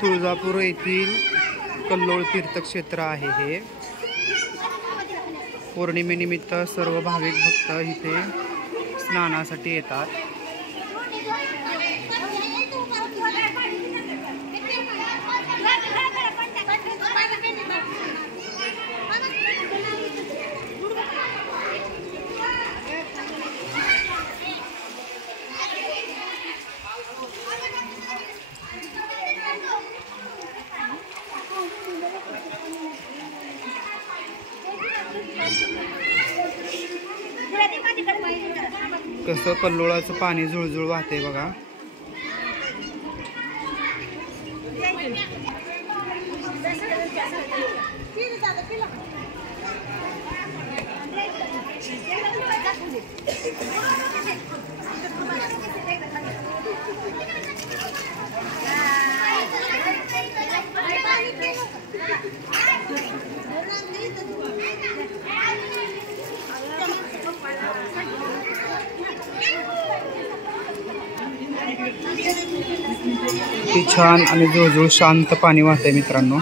तुळजापूर येथील कल्लोळ तीर्थक्षेत्र आहे हे। पौर्णिमेनिमित्त सर्व भाविक भक्त इथे स्नानासाठी येतात। कसं कल्लोळाचं पाणी झुळझुळ वाहते बघा। ती छान आणि झुळझुळ शांत पाणी वाहते मित्रांनो।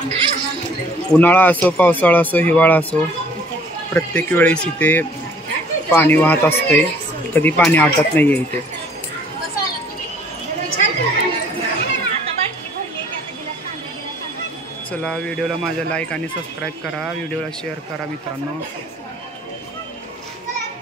उन्हाळा असो, पावसाळा असो, हिवाळा असो, प्रत्येक वेळेस इथे पाणी वाहत असते। कधी पाणी आटत नाहीये इथे। चला, व्हिडिओला माझ्या लाईक आणि सबस्क्राईब करा, व्हिडिओला शेअर करा मित्रांनो।